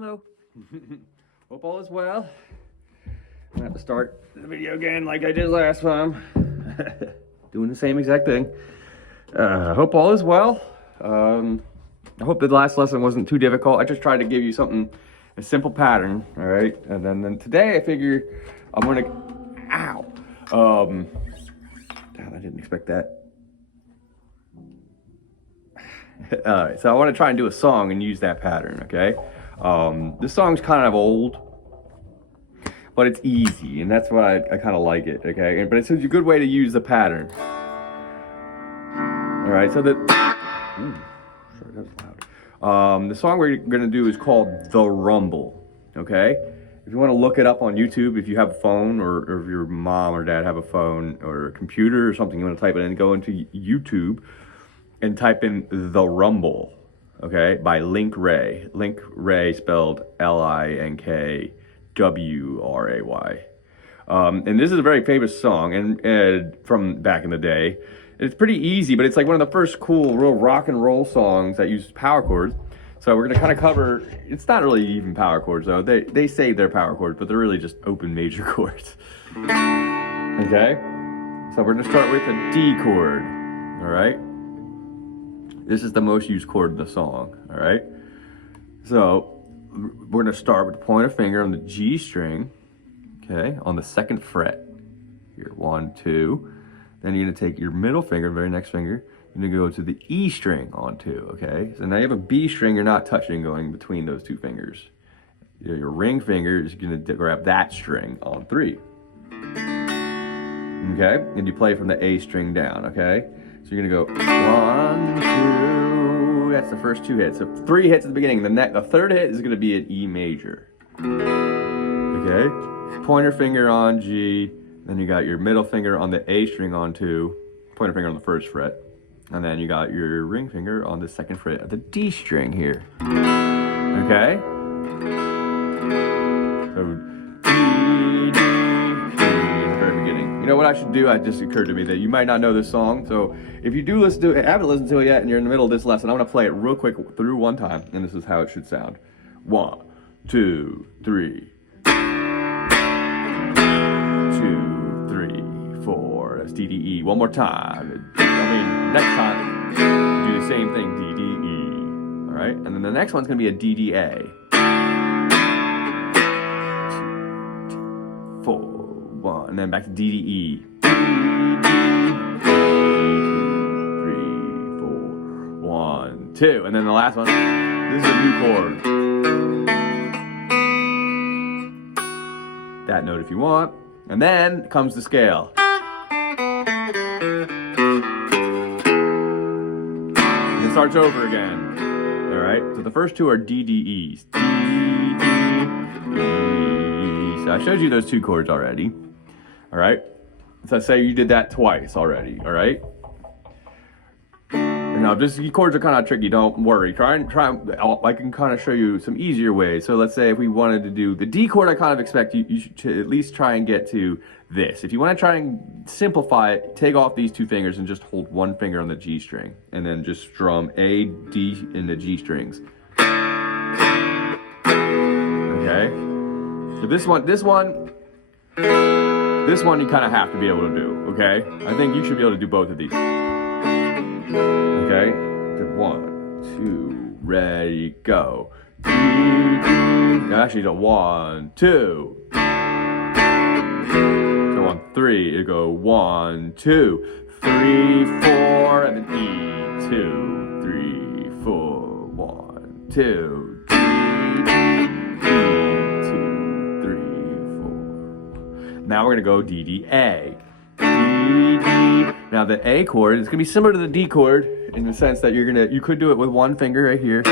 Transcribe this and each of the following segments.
Hello. Hope all is well. I'm gonna have to start the video again like I did last time. Doing the same exact thing. Hope all is well. I hope the last lesson wasn't too difficult. I just tried to give you something, a simple pattern, all right? And then today I figure I'm gonna, ow. Damn, I didn't expect that. All right, so I want to try and do a song and use that pattern, okay? This song's kind of old, but it's easy, and that's why I kind of like it, okay? But it's a good way to use the pattern. All right, so sorry, that was loud. The song we're gonna do is called The Rumble, okay? If you want to look it up on YouTube, if you have a phone, or if your mom or dad have a phone or a computer or something, you want to type it in, go into YouTube and type in The Rumble, okay, by Link Ray. Link Ray spelled LinkWray. And this is a very famous song and from back in the day. It's pretty easy, but it's like one of the first cool, real rock and roll songs that uses power chords. So we're gonna kind of cover, it's not really even power chords though. They say they're power chords, but they're really just open major chords. Okay? So we're gonna start with a D chord, all right? This is the most used chord in the song, all right? So we're gonna start with the pointer finger on the G string, okay, on the 2nd fret. Here, 1, 2. Then you're gonna take your middle finger, the very next finger, you're gonna go to the E string on 2, okay? So now you have a B string you're not touching going between those two fingers. Your ring finger is gonna grab that string on 3. Okay, and you play from the A string down, okay? So you're gonna go 1, 2, that's the first 2 hits. So 3 hits at the beginning. The third hit is gonna be an E major. Okay? Pointer finger on G, then you got your middle finger on the A string on 2, pointer finger on the 1st fret, and then you got your ring finger on the 2nd fret of the D string here. Okay? So D, D, you know what I should do? It just occurred to me that you might not know this song. So if you do listen to it, haven't listened to it yet, and you're in the middle of this lesson, I'm gonna play it real quick through one time, and this is how it should sound. 1, 2, 3. 2, 3, 4. That's D, D, E. One more time. Next time, do the same thing, D, D, E. All right, and then the next one's gonna be a D, D, A. 4, 1, and then back to D, D, E. D, D, 3, 4, 1, 2, and then the last one. This is a new chord. That note if you want, and then comes the scale. And it starts over again. All right. So the first 2 are D, D, E's. D, D, E. So I showed you those 2 chords already. All right. So let's say you did that twice already. All right. Now, these chords are kind of tricky. Don't worry. Try. I can kind of show you some easier ways. So let's say if we wanted to do the D chord, I kind of expect you should at least try and get to this. If you want to try and simplify it, take off these 2 fingers and just hold 1 finger on the G string, and then just strum A, D in the G strings. Okay. So this one you kind of have to be able to do. Okay. I think you should be able to do both of these. Okay, 1, 2, ready, go. Actually, 1, 2. So on 3, you go 1, 2, 3, 4, and then E, 2, 3, 4, 1, 2, D, E, 2, 3, 4. Now we're gonna go D, D, A. D, D. Now the A chord is gonna be similar to the D chord in the sense that you could do it with 1 finger right here,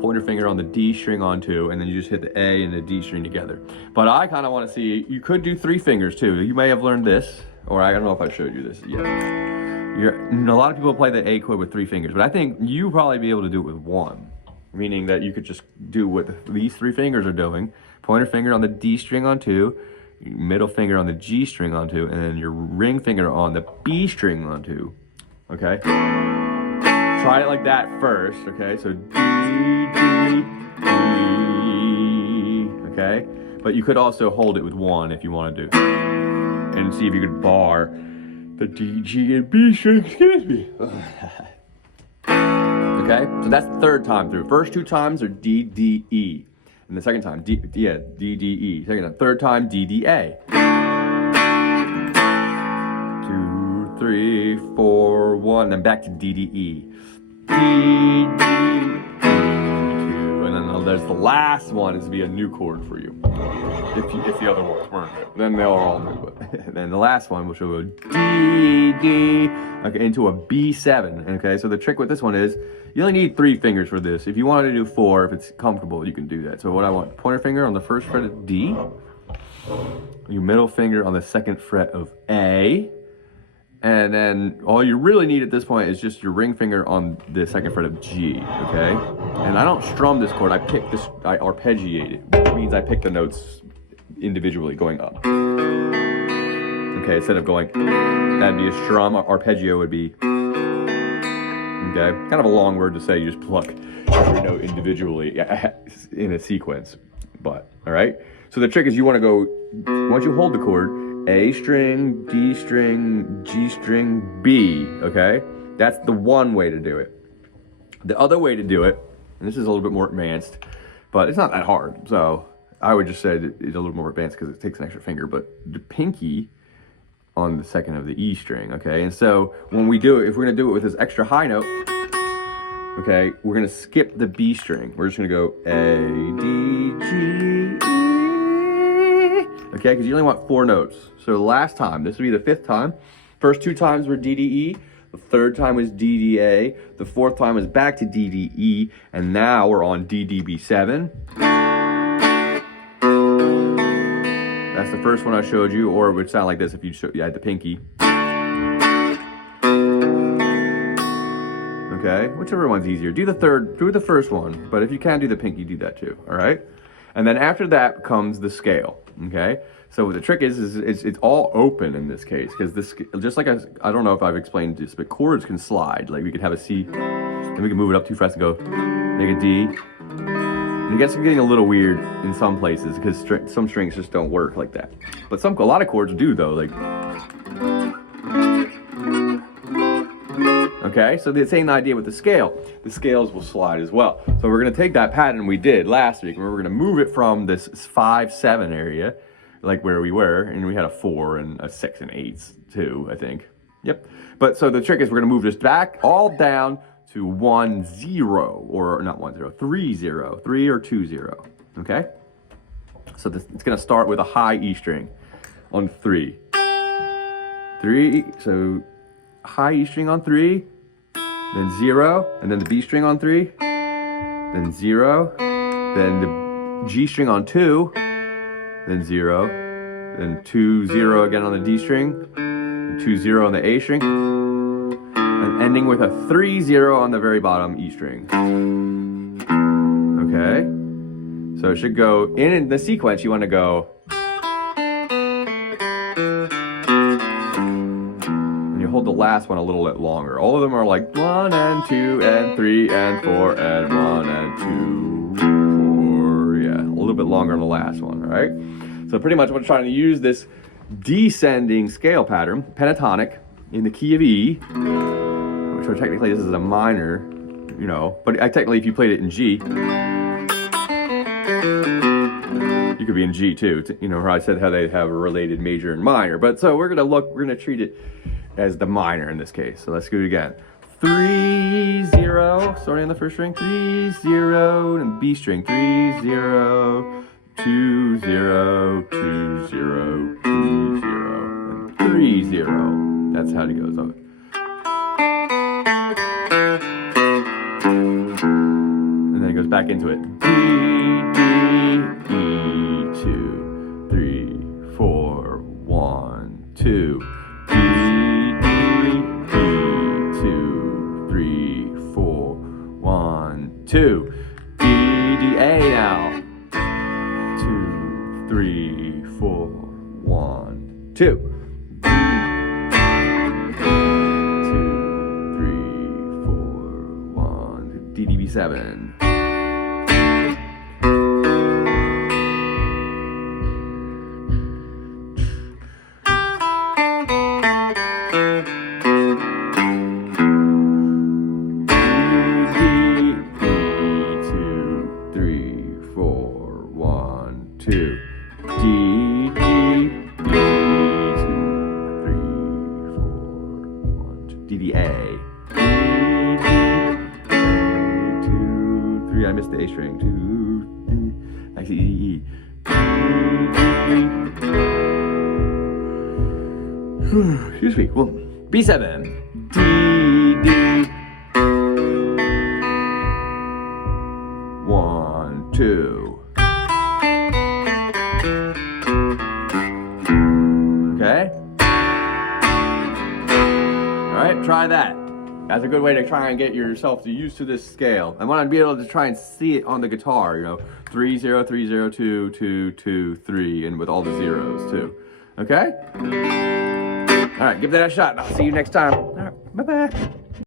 pointer finger on the D string on 2, and then you just hit the A and the D string together. But I kind of want to see, you could do 3 fingers too. You may have learned this, or I don't know if I showed you this yet. A lot of people play the A chord with 3 fingers, but I think you probably be able to do it with 1, meaning that you could just do what these 3 fingers are doing. Pointer finger on the D string on 2, middle finger on the G string on 2, and then your ring finger on the B string on 2. Okay? try it like that first, okay? So D, D, D, okay? But you could also hold it with 1 if you wanted to. And see if you could bar the D, G, and B string, excuse me. Okay, so that's the third time through. First 2 times are D, D, E. And the second time, D, D, E. Second time, third time, D, D, A. 2, 3, 4, 1, then back to D, D, E. D, D, E, 2. And then there's the last one is to be a new chord for you. If the other ones weren't, then they'll all new. But then the last one, which will go D, D, okay, into a B7. Okay, so the trick with this one is you only need 3 fingers for this. If you wanted to do 4, if it's comfortable, you can do that. So what I want, pointer finger on the first fret of D, your middle finger on the second fret of A, and then all you really need at this point is just your ring finger on the second fret of G, okay? And I don't strum this chord, I arpeggiate it, which means I pick the notes individually going up. Okay, instead of going, that'd be a strum, arpeggio would be, okay? Kind of a long word to say, you just pluck every note individually in a sequence, but, all right? So the trick is you wanna go, once you hold the chord, A string, D string, G string, B, okay? That's the one way to do it. The other way to do it, and this is a little bit more advanced, but it's not that hard, so I would just say that it's a little more advanced because it takes an extra finger, but the pinky on the second of the E string, okay? And so when we do it, if we're gonna do it with this extra high note, okay, we're gonna skip the B string. We're just gonna go A, D, G, E, okay, because you only want 4 notes. So the last time, this would be the 5th time. First 2 times were D, D, E. The 3rd time was D, D, A. The 4th time was back to D, D, E. And now we're on D, D, B7. That's the first one I showed you, or it would sound like this if you had the pinky. Okay, whichever one's easier. Do the first one, but if you can do the pinky, do that too, all right? And then after that comes the scale, okay? So the trick is it's all open in this case, because this, just like I don't know if I've explained this, but chords can slide. Like we could have a C, and we can move it up 2 frets and go, make a D. And it gets getting a little weird in some places, because some strings just don't work like that. But a lot of chords do though, like. Okay, so the same idea with the scale. The scales will slide as well. So we're gonna take that pattern we did last week, and we're gonna move it from this 5-7 area, like where we were, and we had a 4 and a 6 and 8s too, I think. Yep. But so the trick is we're gonna move this back all down to 1-0, or not 1-0, 3-0, 3 or 2-0. Okay. So it's gonna start with a high E string on 3. 3. So high E string on 3, then 0, and then the B string on 3, then 0, then the G string on 2, then 0, then 2-0 again on the D string, and 2-0 on the A string, and ending with a 3-0 on the very bottom E string. Okay, so it should go in the sequence. You want to go. Hold the last one a little bit longer. All of them are like 1 and 2 and 3 and 4 and 1 and 2, 4. Yeah, a little bit longer on the last one, all right? So pretty much I'm trying to use this descending scale pattern, pentatonic, in the key of E, which technically this is a minor, you know, but technically if you played it in G, you could be in G too, you know, where I said how they have a related major and minor. But so we're gonna treat it as the minor in this case. So let's do it again. 3-0, starting on the first string, 3-0, and B string, 3-0, 2-0, 2-0, 2-0, and 3-0. That's how it goes. And then it goes back into it. D, D, E, 2, 3, 4, 1, 2. D, D, E, 2, 3, 4, 1, 2. D, D, A now. 2, 3, 4, 1, 2. 2, 3, 4, B7. Two, D, D, B, 2, 3, 4, 1, 2, D, D, A, D, D, A, 2, 3. I missed the A string. 2, actually, E, E, excuse me. Well, B7, D, D, 1, 2. Okay? Alright, try that. That's a good way to try and get yourself used to this scale. I want to be able to try and see it on the guitar, you know, 3 0 3 0 2 2 2 3, and with all the zeros too. Okay? Alright, give that a shot. I'll see you next time. Alright, bye-bye.